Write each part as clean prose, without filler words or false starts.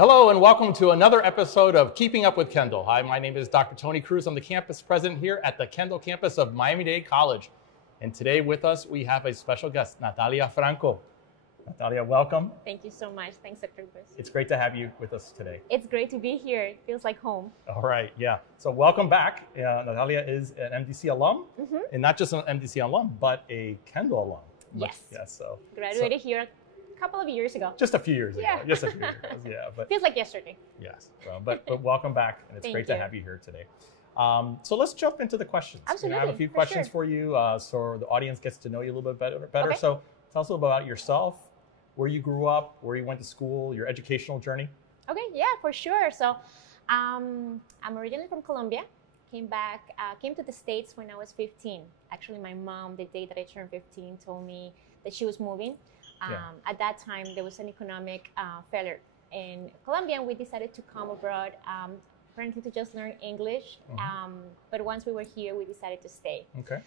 Hello and welcome to another episode of Keeping Up with Kendall. Hi, my name is Dr. Tony Cruz. I'm the campus president here at the Kendall campus of Miami-Dade College. And today with us, we have a special guest, Natalia Franco. Natalia, welcome. Thank you so much. Thanks, Dr. Cruz. It's great to have you with us today. It's great to be here. It feels like home. All right, yeah. So welcome back. Natalia is an MDC alum, and not just an MDC alum, but a Kendall alum. Yes. Yes. So graduated here a couple of years ago. Just a few years ago. Yeah. Just a few years. Yeah. But feels like yesterday. yes. Well, but welcome back, and it's great to have you here today. So let's jump into the questions. Absolutely. I have a few questions for you, so the audience gets to know you a little bit better. Okay. So tell us a little about yourself, where you grew up, where you went to school, your educational journey. Okay, yeah, for sure. So I'm originally from Colombia. Came to the States when I was 15. Actually, my mom, the day that I turned 15, told me that she was moving. At that time, there was an economic failure in Colombia, and we decided to come abroad, apparently to just learn English. But once we were here, we decided to stay. Okay.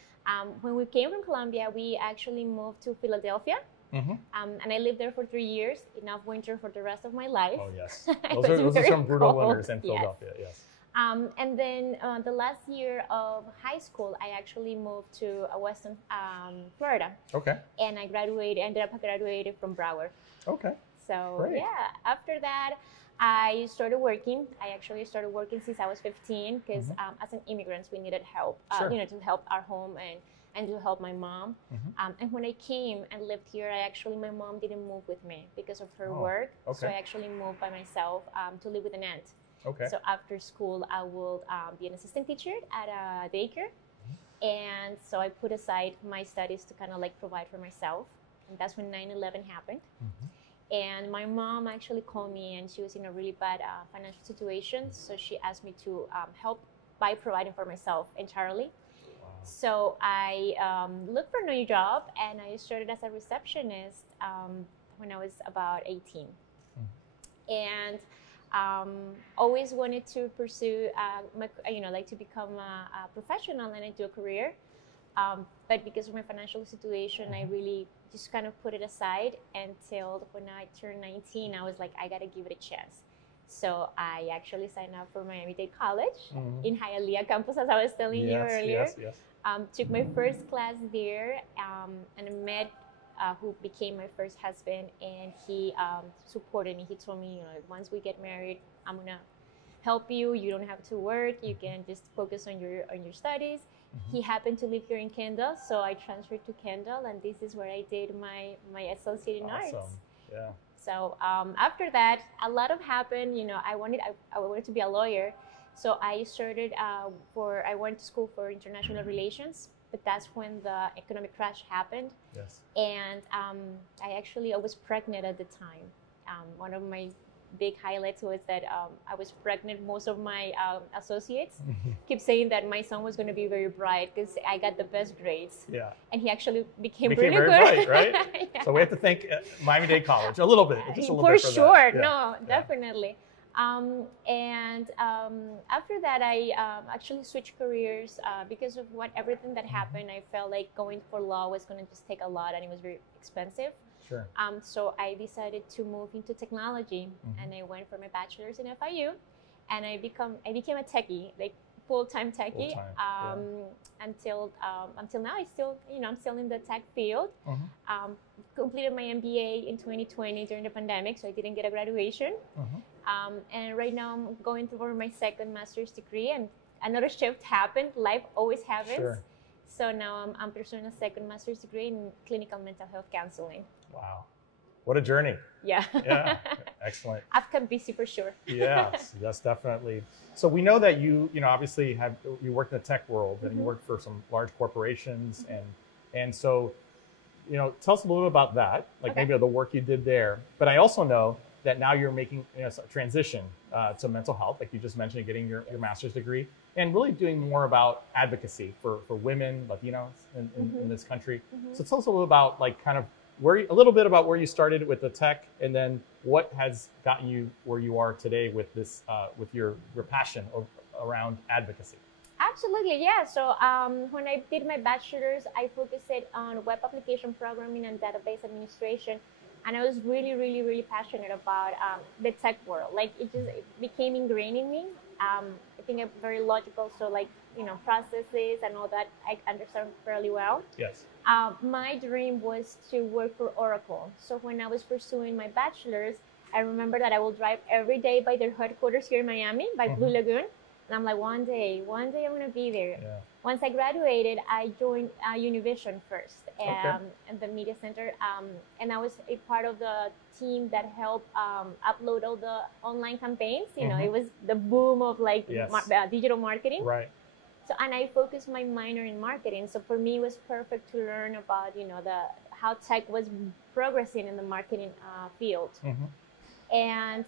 When we came from Colombia, we actually moved to Philadelphia. And I lived there for 3 years, enough winter for the rest of my life. Oh, yes. Those are some brutal winters in Philadelphia, yes. And then the last year of high school, I actually moved to Western Florida. Okay. And I ended up graduating from Broward. Okay. So, great. Yeah, after that, I started working. I actually started working since I was 15 because as an immigrant, we needed help, to help our home and to help my mom. And when I came and lived here, my mom didn't move with me because of her work. Okay. So I actually moved by myself to live with an aunt. Okay. So after school, I will be an assistant teacher at a daycare. And so I put aside my studies to kind of like provide for myself. And that's when 9/11 happened. And my mom actually called me, and she was in a really bad financial situation. So she asked me to help by providing for myself entirely. So I looked for a new job, and I started as a receptionist when I was about 18. And always wanted to pursue, to become a professional and do a career. But because of my financial situation, I really just kind of put it aside until when I turned 19, I was like, I got to give it a chance. So I actually signed up for Miami-Dade College in Hialeah campus, as I was telling you earlier. Yes. Took my first class there and I met who became my first husband, and he supported me. He told me, once we get married, I'm gonna help you. You don't have to work. You can just focus on your studies. He happened to live here in Kendall, so I transferred to Kendall, and this is where I did my associate in arts. Yeah. So after that, a lot of happened. I wanted to be a lawyer, so I started I went to school for international relations. But that's when the economic crash happened. Yes. And I was pregnant at the time. One of my big highlights was that I was pregnant. Most of my associates keep saying that my son was going to be very bright because I got the best grades. Yeah. And he actually became really very good. Bright, right? Yeah. So we have to thank Miami-Dade College a little bit, just a little bit for sure. That. Yeah. No, definitely. After that, I actually switched careers because of everything that happened. I felt like going for law was going to just take a lot, and it was very expensive. Sure. So I decided to move into technology, and I went for my bachelor's in FIU, and I became a techie, like full-time techie. Until now, I'm still in the tech field. Completed my MBA in 2020 during the pandemic, so I didn't get a graduation. And right now I'm going for my second master's degree, and another shift happened. Life always happens. Sure. So now I'm pursuing a second master's degree in clinical mental health counseling. Wow. What a journey. Yeah. Yeah. Excellent. I've kept busy for sure. Yes, definitely. So we know that you obviously you worked in the tech world, and you worked for some large corporations, and so, tell us a little bit about that, maybe the work you did there. But I also know that now you're making a transition to mental health, like you just mentioned, getting your master's degree, and really doing more about advocacy for women, Latinos in this country. So tell us a little about where you started with the tech, and then what has gotten you where you are today with this, with your passion around advocacy. Absolutely, yeah. So when I did my bachelor's, I focused on web application programming and database administration. And I was really, really, really passionate about the tech world. Like it became ingrained in me. I think I'm very logical, so like, processes and all that I understand fairly well. Yes. My dream was to work for Oracle. So when I was pursuing my bachelor's, I remember that I will drive every day by their headquarters here in Miami, by Blue Lagoon. And I'm like, one day I'm going to be there. Yeah. Once I graduated, I joined Univision first at the media center. And I was a part of the team that helped upload all the online campaigns. You know, it was the boom of like digital marketing. Right. So, and I focused my minor in marketing. So for me, it was perfect to learn about, how tech was progressing in the marketing field. And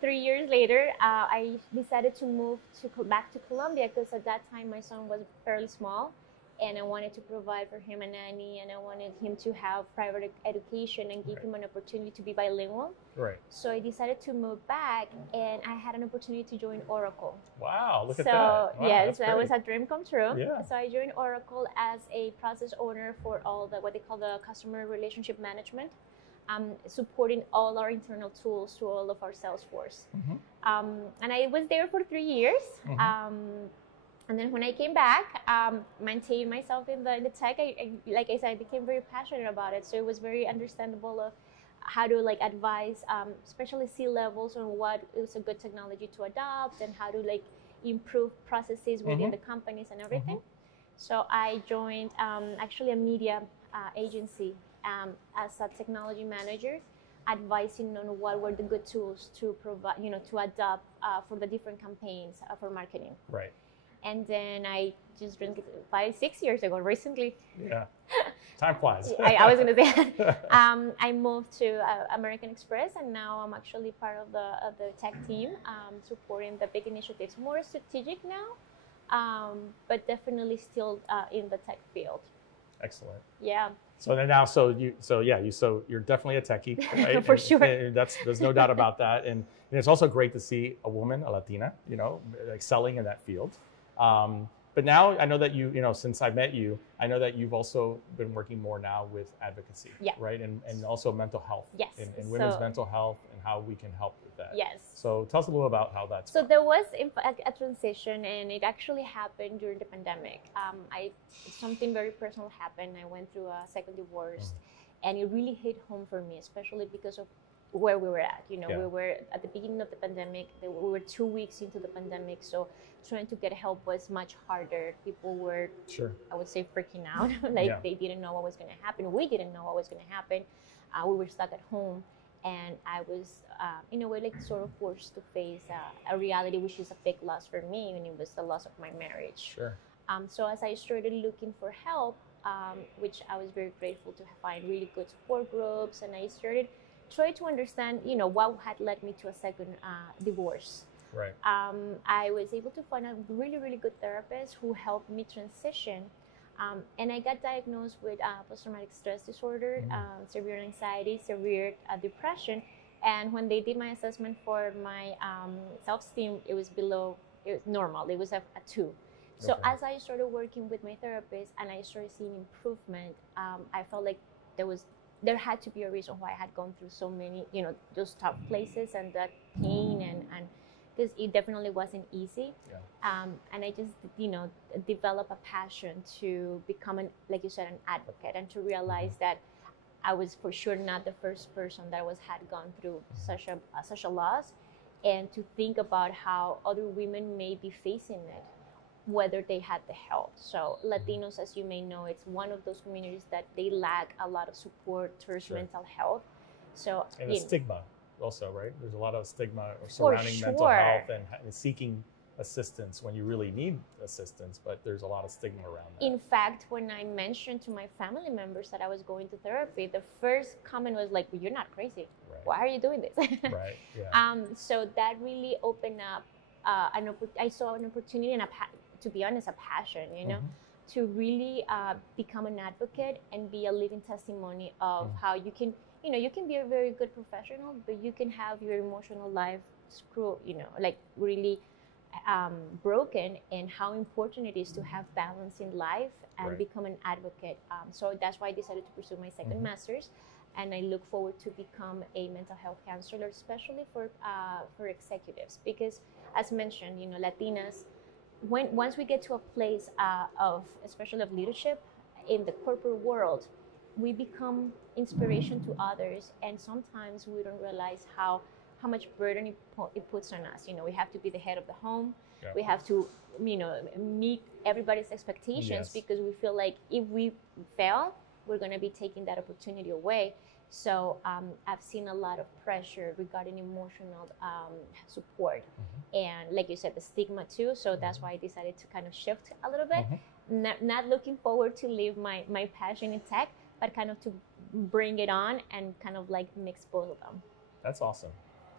3 years later, I decided to move back to Colombia because at that time my son was fairly small, and I wanted to provide for him a nanny, and I wanted him to have private education and give him an opportunity to be bilingual. Right. So I decided to move back, and I had an opportunity to join Oracle. Wow, look at that. So Wow, yes, that was a dream come true. Yeah. So I joined Oracle as a process owner for all the what they call the customer relationship management. Supporting all our internal tools to all of our sales force. And I was there for 3 years. And then when I came back, maintained myself in the tech, like I said, I became very passionate about it. So it was very understandable of how to like advise, especially C-levels on what is a good technology to adopt and how to like improve processes within the companies and everything. So I joined actually a media agency as a technology manager, advising on what were the good tools to provide, to adopt for the different campaigns for marketing. Right. And then I just 5-6 years ago, recently. Yeah. Time flies. I was going to say that. I moved to American Express, and now I'm actually part of the tech team, supporting the big initiatives. More strategic now, but definitely still in the tech field. Excellent. Yeah. So then now, you're definitely a techie, right? For sure. And there's no doubt about that. And it's also great to see a woman, a Latina, excelling in that field. But now I know that since I met you, I know that you've also been working more now with advocacy, right? And also mental health. Yes. And women's mental health and how we can help with that. Yes. So tell us a little about how that's So there was a transition, and it actually happened during the pandemic. Something very personal happened. I went through a second divorce, and it really hit home for me, especially because of where we were at. We were at the beginning of the pandemic. We were 2 weeks into the pandemic, so trying to get help was much harder. People were, I would say, freaking out. They didn't know what was going to happen. We didn't know what was going to happen. We were stuck at home, and I was, in a way, sort of forced to face a reality, which is a big loss for me, and it was the loss of my marriage. Sure. So as I started looking for help, which I was very grateful to find really good support groups, and I started trying to understand, what had led me to a second divorce. Right. I was able to find a really, really good therapist who helped me transition. And I got diagnosed with post-traumatic stress disorder, severe anxiety, severe depression. And when they did my assessment for my self-esteem, it was normal. It was a 2. So as I started working with my therapist and I started seeing improvement, I felt like there had to be a reason why I had gone through so many, those tough places and that pain, and because it definitely wasn't easy. Yeah. And I just, developed a passion to become, like you said, an advocate, and to realize that I was for sure not the first person that had gone through such a loss, and to think about how other women may be facing it, whether they had the help. So Latinos, as you may know, it's one of those communities that they lack a lot of support towards mental health. So and the stigma also, right? There's a lot of stigma surrounding mental health and seeking assistance when you really need assistance, but there's a lot of stigma around that. In fact, when I mentioned to my family members that I was going to therapy, the first comment was like, well, "You're not crazy. Right. Why are you doing this?" Right. Yeah. So that really opened up I saw an opportunity and to be honest, a passion, to really become an advocate and be a living testimony of how you can, you can be a very good professional, but you can have your emotional life really broken, and how important it is to have balance in life and become an advocate. So that's why I decided to pursue my second master's. and I look forward to become a mental health counselor, especially for executives, because as mentioned, Latinas, once we get to a place of, especially of leadership in the corporate world, we become inspiration to others, and sometimes we don't realize how much burden it puts on us. We have to be the head of the home. Yeah. We have to, meet everybody's expectations, yes, because we feel like if we fail, we're going to be taking that opportunity away. So I've seen a lot of pressure regarding emotional support, and like you said, the stigma too. So that's why I decided to kind of shift a little bit, not looking forward to leave my passion in tech, but kind of to bring it on and kind of like mix both of them. That's awesome.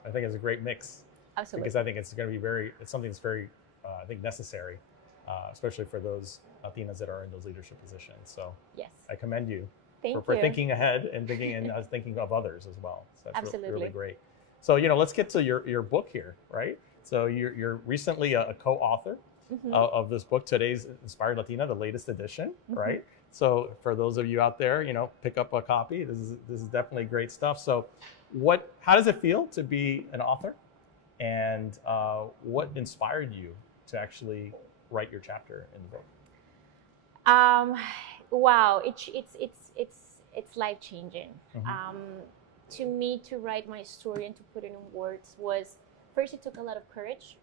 I think it's a great mix. Absolutely. Because I think it's going to be it's something that's very, I think, necessary, especially for those Latinas that are in those leadership positions. So yes, I commend you for thinking ahead and thinking of others as well. So that's absolutely really great. So, let's get to your book here, right? So you're recently a co-author of this book, Today's Inspired Latina, the latest edition, right? So for those of you out there, pick up a copy. This is definitely great stuff. So how does it feel to be an author? And what inspired you to actually write your chapter in the book? Wow, it's life changing. To me, to write my story and to put it in words was, first, it took a lot of courage,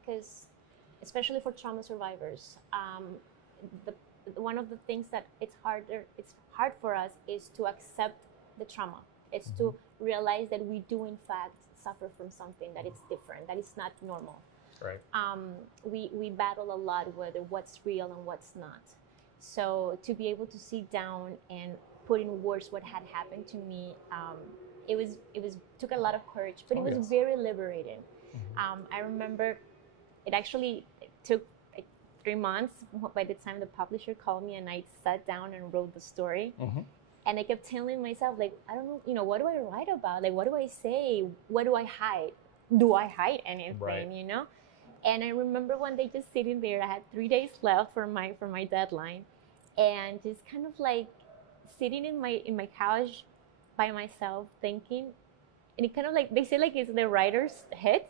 because especially for trauma survivors, one of the things that it's hard for us is to accept the trauma. It's to realize that we do in fact suffer from something that it's different, that it's not normal. Right. We battle a lot with what's real and what's not. So to be able to sit down and put in words what had happened to me, it took a lot of courage, but it was very liberating. I remember it actually took like 3 months by the time the publisher called me, and I sat down and wrote the story. And I kept telling myself, like, I don't know, what do I write about? Like, what do I say? What do I hide? Do I hide anything? Right. And I remember one day just sitting there. I had 3 days left for my deadline, and just kind of like sitting in my couch by myself thinking. And it kind of like, they say like it's the writer's head,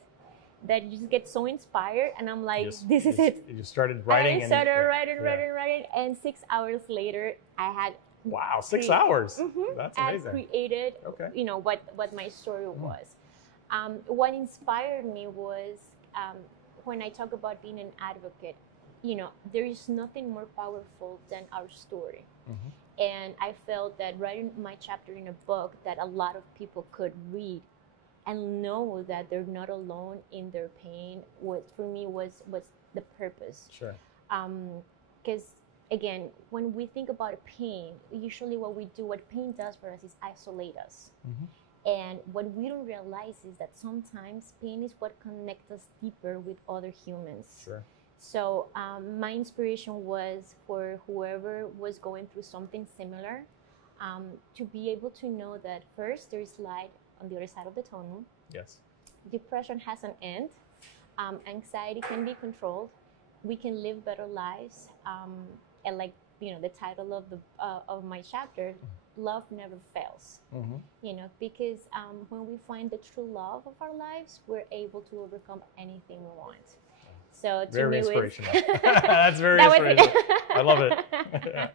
that you just get so inspired, and I'm like, this is it. You started writing. And I started writing, and 6 hours later, I had. Wow, 6 hours. That's amazing. I created, what my story was. What inspired me was when I talk about being an advocate, there is nothing more powerful than our story. And I felt that writing my chapter in a book that a lot of people could read and know that they're not alone in their pain was the purpose. Sure. Because again, when we think about pain, usually what pain does for us is isolate us. And what we don't realize is that sometimes pain is what connects us deeper with other humans. Sure. So my inspiration was for whoever was going through something similar, to be able to know that first, there is light on the other side of the tunnel. Yes. Depression has an end. Anxiety can be controlled. We can live better lives. And like, the title of my chapter, love never fails. Because when we find the true love of our lives, we're able to overcome anything we want. So to very me, inspirational. That's very inspirational. I love it.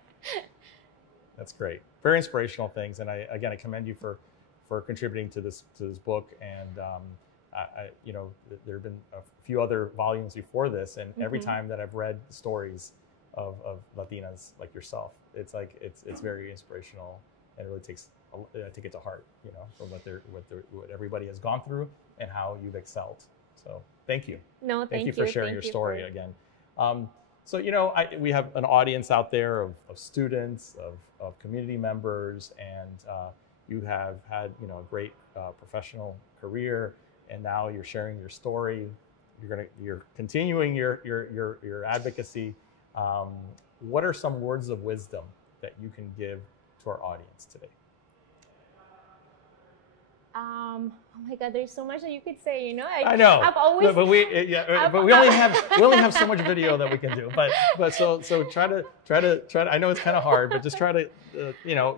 That's great. Very inspirational things, and I commend you for contributing to this book. And there have been a few other volumes before this, and every time that I've read stories of Latinas like yourself, it's very inspirational, and it really I take it to heart, from what everybody has gone through and how you've excelled. So thank you. No, thank you for sharing your story again. So we have an audience out there of students, of community members, and you have had a great professional career, and now you're sharing your story. You're continuing your advocacy. What are some words of wisdom that you can give to our audience today? Oh my God, there's so much that you could say. You know, I know. I've always, but we only have so much video that we can do. But so try to. I know it's kind of hard, but just try to,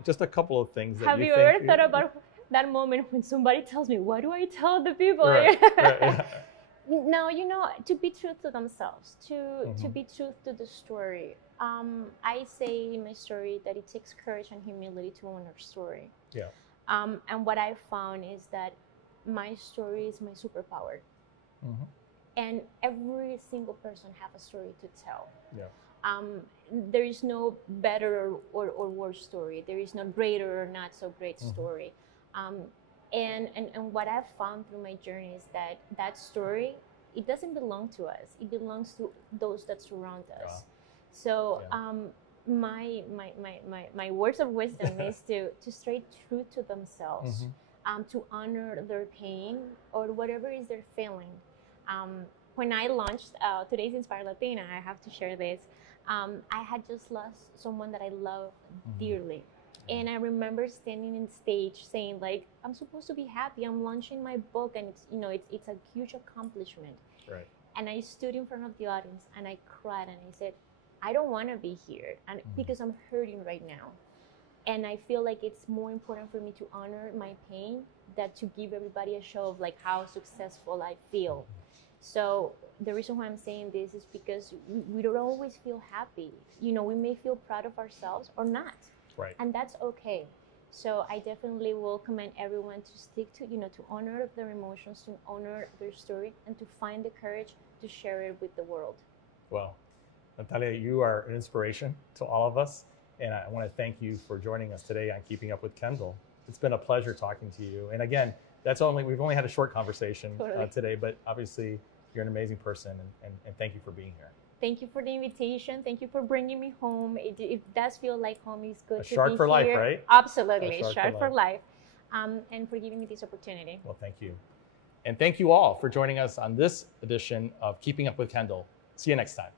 just a couple of things. That have you ever thought about that moment when somebody tells me, "What do I tell the people?" Right, yeah. No, to be true to themselves, to be true to the story. I say in my story that it takes courage and humility to own our story. Yeah. And what I found is that my story is my superpower. And every single person have a story to tell. Yeah. There is no better or worse story. There is no greater or not so great story. And what I've found through my journey is that story, it doesn't belong to us. It belongs to those that surround us. Wow. So my words of wisdom is to stay true to themselves, to honor their pain or whatever is they're feeling. When I launched Today's Inspired Latina, I have to share this. I had just lost someone that I love dearly. And I remember standing in stage saying, like, I'm supposed to be happy. I'm launching my book, and it's a huge accomplishment. Right. And I stood in front of the audience and I cried and I said, I don't want to be here, and because I'm hurting right now. And I feel like it's more important for me to honor my pain than to give everybody a show of like how successful I feel. So the reason why I'm saying this is because we don't always feel happy. We may feel proud of ourselves or not. Right. And that's okay. So I definitely will commend everyone to stick to, to honor their emotions, to honor their story, and to find the courage to share it with the world. Well, Natalia, you are an inspiration to all of us. And I want to thank you for joining us today on Keeping Up with Kendall. It's been a pleasure talking to you. And again, we've only had a short conversation today, but obviously you're an amazing person, and thank you for being here. Thank you for the invitation. Thank you for bringing me home. It does feel like home. Is good to be shark for here. Life, right? Absolutely, shark for life. And for giving me this opportunity. Well, thank you. And thank you all for joining us on this edition of Keeping Up with Kendall. See you next time.